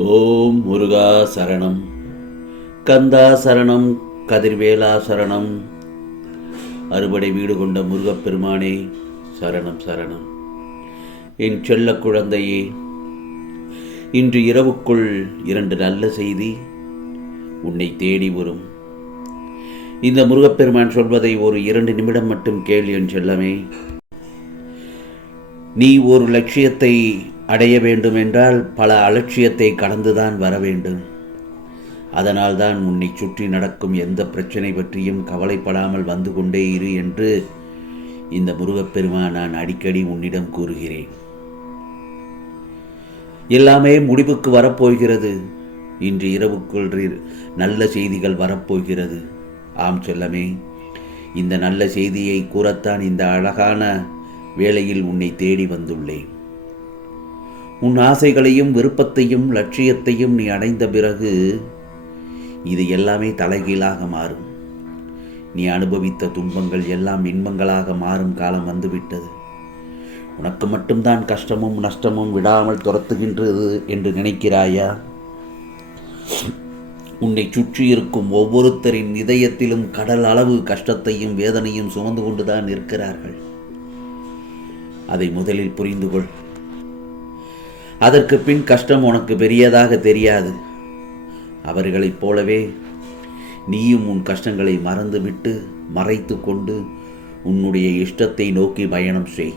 ஓம் முருகா சரணம், கந்தா சரணம், கதிர்வேலா சரணம், அறுபடை வீடு கொண்ட முருகப்பெருமானே சரணம் சரணம். என் செல்ல குழந்தையே, இன்று இரவுக்குள் 2 நல்ல செய்தி உன்னை தேடி வரும். இந்த முருகப்பெருமான் சொல்வதை ஒரு 2 நிமிடம் மட்டும் கேள் என் செல்லமே. நீ ஒரு லட்சியத்தை அடைய வேண்டும் என்றால் பல அலட்சியத்தை கடந்துதான் வர வேண்டும். அதனால்தான் உன்னை சுற்றி நடக்கும் எந்த பிரச்சனை பற்றியும் கவலைப்படாமல் வந்து கொண்டே இரு என்று இந்த முருகப்பெருமான் நான் அடிக்கடி உன்னிடம் கூறுகிறேன். எல்லாமே முடிவுக்கு வரப்போகிறது. இன்று இரவுக்குள் நல்ல செய்திகள் வரப்போகிறது. ஆம் செல்லமே, இந்த நல்ல செய்தியை கூறத்தான் இந்த அழகான வேளையில் உன்னை தேடி வந்துள்ளேன். உன் ஆசைகளையும் விருப்பத்தையும் லட்சியத்தையும் நீ அடைந்த பிறகு இது எல்லாமே தலைகீழாக மாறும். நீ அனுபவித்த துன்பங்கள் எல்லாம் இன்பங்களாக மாறும் காலம் வந்துவிட்டது. உனக்கு மட்டும்தான் கஷ்டமும் நஷ்டமும் விடாமல் துரத்துகின்றது என்று நினைக்கிறாயா? உன்னை சுற்றி இருக்கும் ஒவ்வொருத்தரின் இதயத்திலும் கடல் அளவு கஷ்டத்தையும் வேதனையும் சுமந்து கொண்டுதான் இருக்கிறார்கள். அதை முதலில் புரிந்து கொள். அதற்கு பின் கஷ்டம் உனக்கு பெரியதாக தெரியாது. அவர்களைப் போலவே நீயும் உன் கஷ்டங்களை மறந்துவிட்டு மறைத்து கொண்டு உன்னுடைய இஷ்டத்தை நோக்கி பயணம் செய்.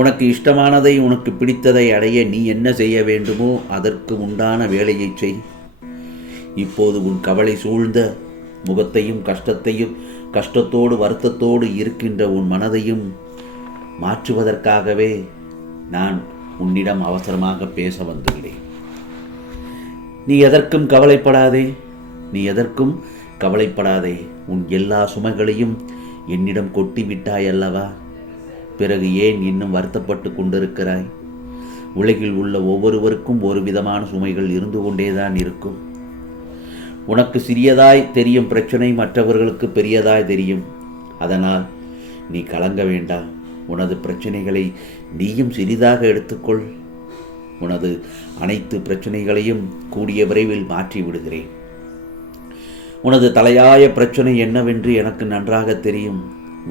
உனக்கு இஷ்டமானதை, உனக்கு பிடித்ததை அடைய நீ என்ன செய்ய வேண்டுமோ அதற்கு உண்டான வேலையை செய். இப்போது உன் கவலை சூழ்ந்த முகத்தையும் கஷ்டத்தோடு வருத்தத்தோடு இருக்கின்ற உன் மனதையும் மாற்றுவதற்காகவே நான் உன்னிடம் அவசரமாக பேச வந்துள்ளேன். நீ எதற்கும் கவலைப்படாதே. உன் எல்லா சுமைகளையும் என்னிடம் கொட்டிவிட்டாய் அல்லவா? பிறகு ஏன் இன்னும் வருத்தப்பட்டு கொண்டிருக்கிறாய்? உலகில் உள்ள ஒவ்வொருவருக்கும் ஒரு விதமான சுமைகள் இருந்து கொண்டேதான் இருக்கும். உனக்கு சிறியதாய் தெரியும் பிரச்சனை மற்றவர்களுக்கு பெரியதாய் தெரியும். அதனால் நீ கலங்க வேண்டாம். உனது பிரச்சனைகளை நீயும் சிறிதாக எடுத்துக்கொள். உனது அனைத்து பிரச்சனைகளையும் கூடிய விரைவில் மாற்றி விடுகிறேன். உனது தலையாய பிரச்சனை என்னவென்று எனக்கு நன்றாக தெரியும்.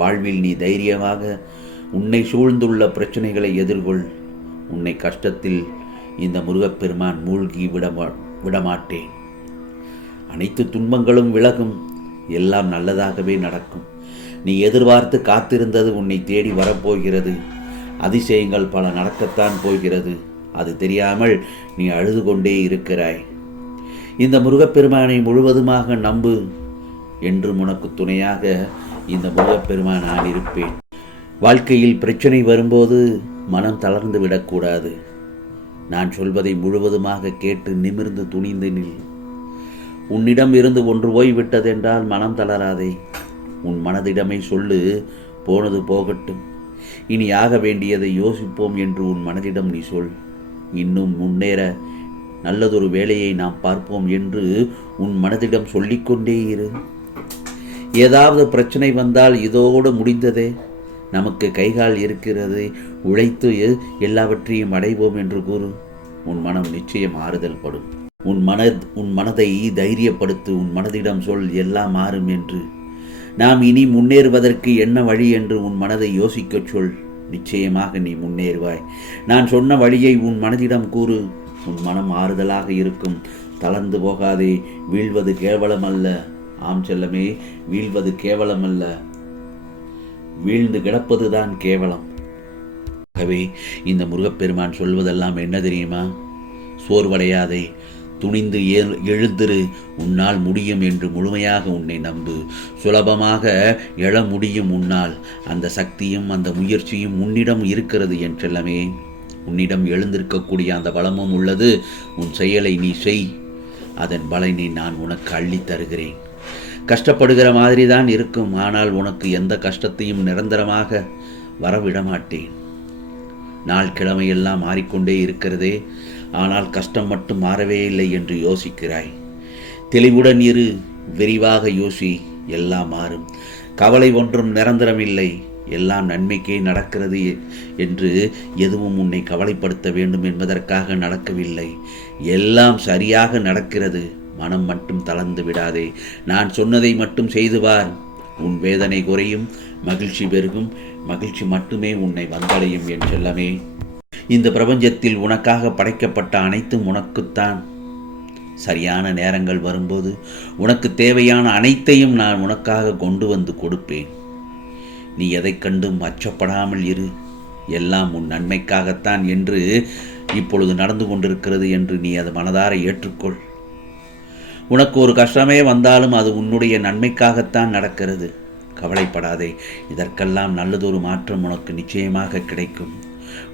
வாழ்வில் நீ தைரியமாக உன்னை சூழ்ந்துள்ள பிரச்சனைகளை எதிர்கொள். உன்னை கஷ்டத்தில் இந்த முருகப்பெருமான் மூழ்கி விடமாட்டேன். அனைத்து துன்பங்களும் விலகும். எல்லாம் நல்லதாகவே நடக்கும். நீ எதிர்பார்த்து காத்திருந்தது உன்னை தேடி வரப்போகிறது. அதிசயங்கள் பல நடக்கத்தான் போகிறது. அது தெரியாமல் நீ அழுது கொண்டே இருக்கிறாய். இந்த முருகப்பெருமானை முழுவதுமாக நம்பு. என்றும் உனக்கு துணையாக இந்த முருகப்பெருமான் நான் இருப்பேன். வாழ்க்கையில் பிரச்சனை வரும்போது மனம் தளர்ந்து விடக்கூடாது. நான் சொல்வதை முழுவதுமாக கேட்டு நிமிர்ந்து துணிந்து நில். உன்னிடம் இருந்து ஒன்று போய்விட்டதென்றால் மனம் தளராதே. உன் மனதிடமே சொல்லு, போனது போகட்டும், இனி ஆக வேண்டியதை யோசிப்போம் என்று உன் மனதிடம் நீ சொல். இன்னும் முன்னேற நல்லதொரு வேலையை நாம் பார்ப்போம் என்று உன் மனதிடம் சொல்லிக்கொண்டே இரு. ஏதாவது பிரச்சனை வந்தால் இதோடு முடிந்ததே, நமக்கு கைகால் இருக்கிறது, உழைத்து எல்லாவற்றையும் அடைவோம் என்று கூறு. உன் மனம் நிச்சயம் ஆறுதல் படும். உன் மனதை தைரியப்படுத்து. உன் மனதிடம் சொல், எல்லாம் மாறும் என்று. நாம் இனி முன்னேறுவதற்கு என்ன வழி என்று உன் மனதை யோசிக்கச் சொல். நிச்சயமாக நீ முன்னேறுவாய். நான் சொன்ன வழியை உன் மனதிடம் கூறு. உன் மனம் ஆறுதலாக இருக்கும். தளர்ந்து போகாதே. வீழ்வது கேவலமல்ல. ஆம் செல்லமே, வீழ்வது கேவலமல்ல, வீழ்ந்து கிடப்பதுதான் கேவலம். ஆகவே இந்த முருகப்பெருமான் சொல்வதெல்லாம் என்ன தெரியுமா? சோர்வடையாதே, துணிந்து எழுந்திரு. உன்னால் முடியும் என்று முழுமையாக உன்னை நம்பு. சுலபமாக எழ முடியும் உன்னால். அந்த சக்தியும் அந்த முயற்சியும் உன்னிடம் இருக்கிறது என் செல்லமே. உன்னிடம் எழுந்திருக்கக்கூடிய அந்த பலமும் உள்ளது. உன் செயலை நீ செய். அதன் பலனை நான் உனக்கு அள்ளித் தருகிறேன். கஷ்டப்படுகிற மாதிரி தான் இருக்கும். ஆனால் உனக்கு எந்த கஷ்டத்தையும் நிரந்தரமாக வரவிடமாட்டேன். நாள் கிழமையெல்லாம் மாறிக்கொண்டே இருக்கிறதே, ஆனால் கஷ்டம் மட்டும் மாறவே இல்லை என்று யோசிக்கிறாய். தெளிவுடன் இரு, விரிவாக யோசி. எல்லாம் மாறும். கவலை ஒன்றும் நிரந்தரமில்லை. எல்லாம் நன்மைக்கே நடக்கிறது என்று எதுவும் உன்னை கவலைப்படுத்த வேண்டும் என்பதற்காக நடக்கவில்லை. எல்லாம் சரியாக நடக்கிறது. மனம் மட்டும் தளர்ந்து விடாதே. நான் சொன்னதை மட்டும் செய்து பார். உன் வேதனை குறையும், மகிழ்ச்சி பெருகும். மகிழ்ச்சி மட்டுமே உன்னை வந்தடையும். என் செல்லமே, இந்த பிரபஞ்சத்தில் உனக்காக படைக்கப்பட்ட அனைத்தும் உனக்குத்தான். சரியான நேரங்கள் வரும்போது உனக்கு தேவையான அனைத்தையும் நான் உனக்காக கொண்டு வந்து கொடுப்பேன். நீ எதை கண்டும் அச்சப்படாமல் இரு. எல்லாம் உன் நன்மைக்காகத்தான் என்று இப்பொழுது நடந்து கொண்டிருக்கிறது என்று நீ அதை மனதார ஏற்றுக்கொள். உனக்கு ஒரு கஷ்டமே வந்தாலும் அது உன்னுடைய நன்மைக்காகத்தான் நடக்கிறது. கவலைப்படாதே. இதற்கெல்லாம் நல்லதொரு மாற்றம் உனக்கு நிச்சயமாக கிடைக்கும்.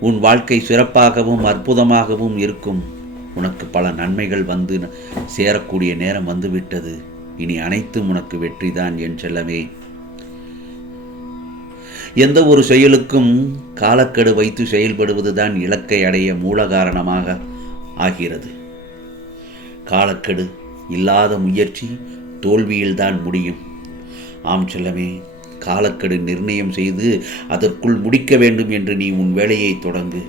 உன் வாழ்க்கை சிறப்பாகவும் அற்புதமாகவும் இருக்கும். உனக்கு பல நன்மைகள் வந்து சேரக்கூடிய நேரம் வந்துவிட்டது. இனி அனைத்தும் உனக்கு வெற்றிதான் என் செல்லமே. எந்த ஒரு செயலுக்கும் காலக்கெடு வைத்து செயல்படுவதுதான் இலக்கை அடைய மூல காரணமாக ஆகிறது. காலக்கெடு இல்லாத முயற்சி தோல்வியில்தான் முடியும். ஆம் செல்லமே, காலக்கெடு நிர்ணயம் செய்து அதற்குள் முடிக்க வேண்டும் என்று நீ உன் வேலையை தொடங்கு.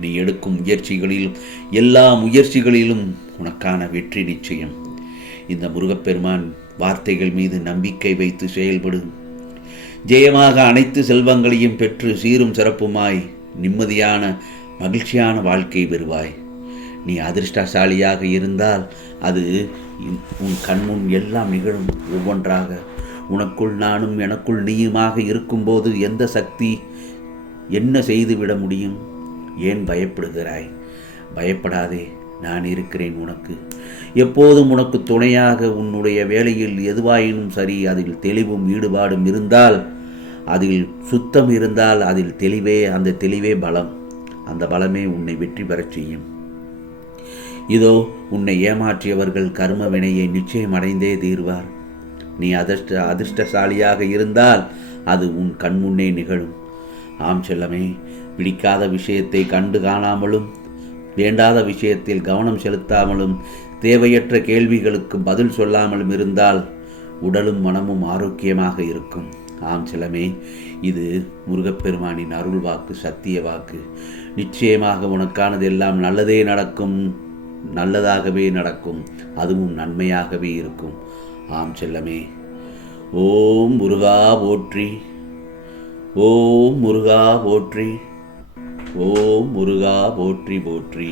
நீ எடுக்கும் முயற்சிகளிலும் எல்லா முயற்சிகளிலும் உனக்கான வெற்றி நிச்சயம். இந்த முருகப்பெருமான் வார்த்தைகள் மீது நம்பிக்கை வைத்து செயல்படு. ஜெயமாக அனைத்து செல்வங்களையும் பெற்று சீரும் சிறப்புமாய் நிம்மதியான மகிழ்ச்சியான வாழ்க்கை பெறுவாய். நீ அதிர்ஷ்டசாலியாக இருந்தால் அது உன் கண்முன் எல்லாம் நிகழும். ஒவ்வொன்றாக உனக்குள் நானும் எனக்குள் நீயுமாக இருக்கும்போது எந்த சக்தி என்ன செய்துவிட முடியும்? ஏன் பயப்படுகிறாய்? பயப்படாதே, நான் இருக்கிறேன் உனக்கு. எப்போதும் உனக்கு துணையாக. உன்னுடைய வேலையில் எதுவாயினும் சரி, அதில் தெளிவும் ஈடுபாடும் இருந்தால், அதில் சுத்தம் இருந்தால், அதில் அந்த தெளிவே பலம். அந்த பலமே உன்னை வெற்றி பெறச் செய்யும். இதோ உன்னை ஏமாற்றியவர்கள் கர்ம வினையை நிச்சயம் அடைந்தே தீர்வார். நீ அதிர்ஷ்டசாலியாக இருந்தால் அது உன் கண்முன்னே நிகழும். ஆம் செல்லமே, பிடிக்காத விஷயத்தை கண்டு காணாமலும், வேண்டாத விஷயத்தில் கவனம் செலுத்தாமலும், தேவையற்ற கேள்விகளுக்கு பதில் சொல்லாமலும் இருந்தால் உடலும் மனமும் ஆரோக்கியமாக இருக்கும். ஆம் செல்லமே, இது முருகப்பெருமானின் அருள் வாக்கு, சத்திய வாக்கு. நிச்சயமாக உனக்கானது எல்லாம் நல்லதே நடக்கும், நல்லதாகவே நடக்கும். அதுவும் நன்மையாகவே இருக்கும். ஆம் செல்லமே. ஓம் முருகா போற்றி. ஓம் முருகா போற்றி. ஓம் முருகா போற்றி போற்றி.